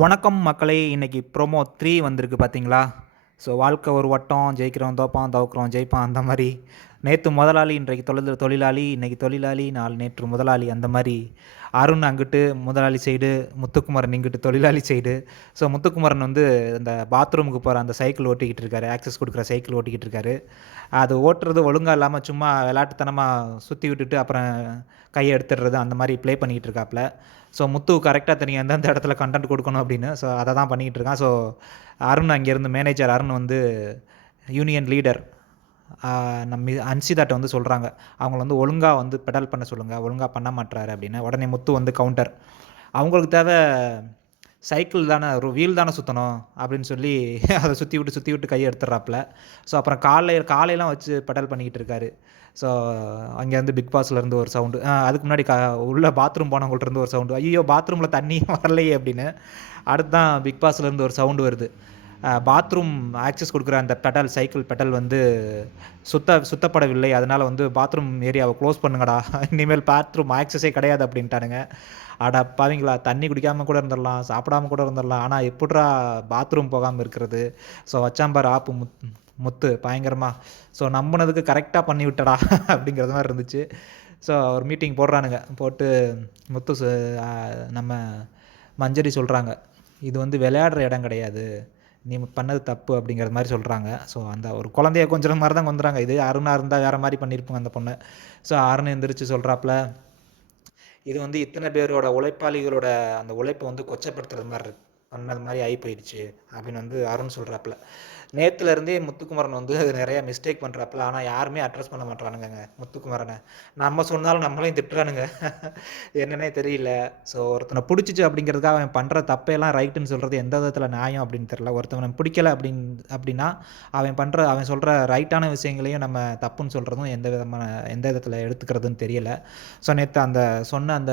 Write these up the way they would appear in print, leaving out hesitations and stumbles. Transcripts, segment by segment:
வணக்கம் மக்களே! இன்னைக்கு ப்ரோமோ 3 வந்திருக்கு பார்த்தீங்களா? ஸோ வாழ்க்கை ஒரு வட்டம், ஜெயிக்கிறவன் தோப்பான், தோற்கிறவன் ஜெயிப்பான் அந்த மாரி. நேத்து முதலாளி, இன்றைக்கு தொழிலாளி, இன்னைக்கு தொழிலாளி, நேற்று முதலாளி அந்த மாரி. அருண் அங்கிட்டு முதலாளி சைடு, முத்துக்குமரன் இங்கிட்டு தொழிலாளி சைடு. ஸோ முத்துக்குமரன் வந்து இந்த பாத்ரூமுக்கு போற அந்த சைக்கிள் ஓட்டிக்கிட்டு இருக்காரு. ஆக்சஸ் குடுக்குற சைக்கிள் ஓட்டிக்கிட்டு இருக்காரு. அது ஓட்டுறது ஒழுங்கா இல்லாம சும்மா விளையாட்டுத்தனமா சுத்தி விட்டுட்டு அப்புறம் கைய எடுத்துடுறது அந்த மாரி ப்ளே பண்ணிக்கிட்டு இருக்காப்ல. ஸோ முத்துவுக்கு கரெக்ட்டா தெரியும் எந்தெந்த இடத்துல கன்டென்ட் கொடுக்கணும் அப்படின்னு. ஸோ அதை தான் பண்ணிக்கிட்டு இருக்கான். ஸோ அருண் அங்கேருந்து மேனேஜர் அருண் வந்து யூனியன் லீடர் நம்ம அன்சிதாட்ட வந்து சொல்கிறாங்க, அவங்கள வந்து ஒழுங்காக வந்து பெடல் பண்ண சொல்லுங்கள், ஒழுங்காக பண்ண மாட்டுறாரு அப்படின்னு. உடனே முத்து வந்து கவுண்டர், அவங்களுக்கு தேவை சைக்கிள் தானே, ஒரு வீல் தானே சுற்றணும் அப்படின்னு சொல்லி அதை சுற்றி விட்டு கையை எடுத்துட்றாப்புல. ஸோ அப்புறம் காலையெல்லாம் வச்சு பெடல் பண்ணிக்கிட்டு இருக்காரு. ஸோ அங்கேருந்து பிக் பாஸ்லேருந்து ஒரு சவுண்டு, அதுக்கு முன்னாடி உள்ள பாத்ரூம் போனவங்கள்ட்டருந்து ஒரு சவுண்டு, ஐயோ பாத்ரூமில் தண்ணி வரலையே அப்படின்னு. அடுத்து தான் பிக் பாஸ்லேருந்து ஒரு சவுண்டு வருது, பாத்ரூம் ஆக்சஸ் கொடுக்குற அந்த பெடல், சைக்கிள் பெடல் வந்து சுத்தப்படவில்லை, அதனால் வந்து பாத்ரூம் ஏரியாவை க்ளோஸ் பண்ணுங்கடா, இனிமேல் பாத்ரூம் ஆக்சஸே கிடையாது அப்படின்ட்டானுங்க. அட பாவிங்களா, தண்ணி குடிக்காமல் கூட இருந்துடலாம், சாப்பிடாம கூட இருந்துடலாம், ஆனால் எப்படிரா பாத்ரூம் போகாமல் இருக்கிறது. ஸோ வச்சாம்பார் ஆப்பு முத்து பயங்கரமாக. ஸோ நம்பினதுக்கு கரெக்டாக பண்ணி விட்டடா அப்படிங்கிறது மாதிரி இருந்துச்சு. ஸோ ஒரு மீட்டிங் போடுறானுங்க, போட்டு முத்து நம்ம மஞ்சரி சொல்கிறாங்க, இது வந்து விளையாடுற இடம் கிடையாது, நீ பண்ணது தப்பு அப்படிங்கிற மாதிரி சொல்கிறாங்க. ஸோ அந்த ஒரு குழந்தைய கொஞ்சம் மாதிரி தான் கொஞ்சுறாங்க. இது அருணாக இருந்தால் வேறு மாதிரி பண்ணியிருப்பாங்க அந்த பொண்ணு. ஸோ அருண் எந்திரிச்சு சொல்கிறாப்புல, இது வந்து இத்தனை பேரோட உழைப்பாளிகளோட அந்த உழைப்பை வந்து கொச்சப்படுத்துறது மாதிரி பண்ணது மாதிரி ஆகி போயிடுச்சு அப்படின்னு வந்து அருண் சொல்கிறாப்புல. நேற்றுலேருந்தே முத்துக்குமரன் வந்து நிறையா மிஸ்டேக் பண்ணுறாப்புல, ஆனால் யாருமே அட்ரஸ் பண்ண மாட்டானுங்க முத்துக்குமரனை. நம்ம சொன்னாலும் நம்மளையும் திட்டுறானுங்க என்னன்னே தெரியல. ஸோ ஒருத்தனை பிடிச்சிச்சு அப்படிங்கிறதுக்காக அவன் பண்ணுற தப்பையெல்லாம் ரைட்டுன்னு சொல்கிறது எந்த விதத்தில் நியாயம் அப்படின்னு தெரில. ஒருத்தவனை பிடிக்கலை அப்படின்னா அவன் சொல்கிற ரைட்டான விஷயங்களையும் நம்ம தப்புன்னு சொல்கிறதும் எந்த விதத்தில் எடுத்துக்கிறதுன்னு தெரியலை. ஸோ நேற்று அந்த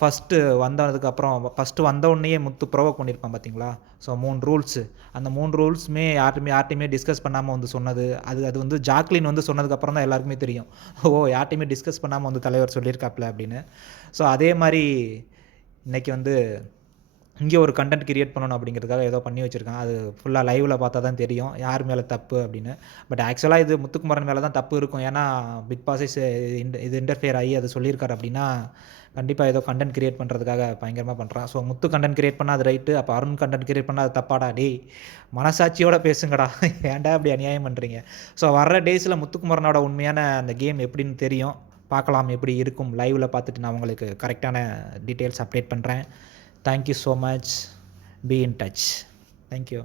ஃபஸ்ட்டு வந்தவுடனேயே முத்து ப்ரொவோக் பண்ணியிருப்பான் பார்த்தீங்களா? ஸோ 3 ரூல்ஸு, அந்த 3 ரூல்ஸுமே யார்ட்டையுமே டிஸ்கஸ் பண்ணாமல் வந்து சொன்னது, அது வந்து ஜாக்லின் வந்து சொன்னதுக்கப்புறம் தான் எல்லாருக்குமே தெரியும், ஓ யார்ட்டையுமே டிஸ்கஸ் பண்ணாமல் வந்து தலைவர் சொல்லியிருக்காப்புல அப்படின்னு. ஸோ அதே மாதிரி இன்றைக்கி வந்து இங்கே ஒரு கண்டென்ட் கிரியேட் பண்ணணும் அப்படிங்கிறதுக்காக ஏதோ பண்ணி வச்சுருக்கான். அது ஃபுல்லாக லைவில் பார்த்தா தான் தெரியும் யார் மேலே தப்பு அப்படின்னு. பட் ஆக்சுவலாக இது முத்துக்குமரன் மேலே தான் தப்பு இருக்கும். ஏன்னா பிக் பாஸே இது இன்டர்ஃபியர் ஆகி அதை சொல்லியிருக்காரு அப்படின்னா கண்டிப்பாக ஏதோ கண்டென்ட் கிரியேட் பண்ணுறதுக்காக பயங்கரமாக பண்ணுறான். ஸோ முத்து கண்டென்ட் கிரியேட் பண்ணால் அது ரைட்டு, அப்போ அருண் கண்டென்ட் கிரியேட் பண்ணால் அது தப்பாடா? டேய் மனசாட்சியோடு பேசுங்கடா, ஏன்டா அப்படி அநியாயம் பண்ணுறீங்க? ஸோ வர்ற டேஸில் முத்துக்குமரனோட உண்மையான அந்த கேம் எப்படின்னு தெரியும், பார்க்கலாம் எப்படி இருக்கும். லைவில் பார்த்துட்டு நான் உங்களுக்கு கரெக்டான டீட்டெயில்ஸ் அப்டேட் பண்ணுறேன். Thank you so much. Be in touch. Thank you.